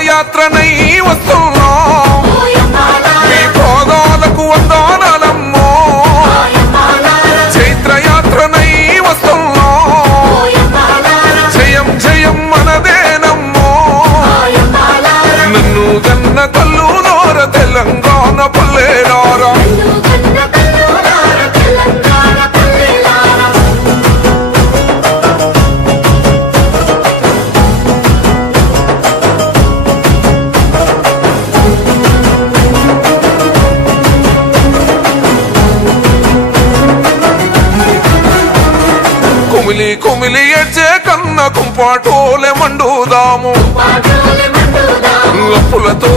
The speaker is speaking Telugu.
పాదయాత్రనై వస్తున్నాం మీ పాదాలకు వందనాలమ్మో చైత్రయాత్రనై వస్తున్నాం జయం జయం మనదేనమ్మో నన్ను గన్న తల్లులోర తెలంగాణ పల్లెలారా కుమిలి కుమిలి ఎడ్చే కన్న కుంపాటోలే మండుదాము అప్పులతో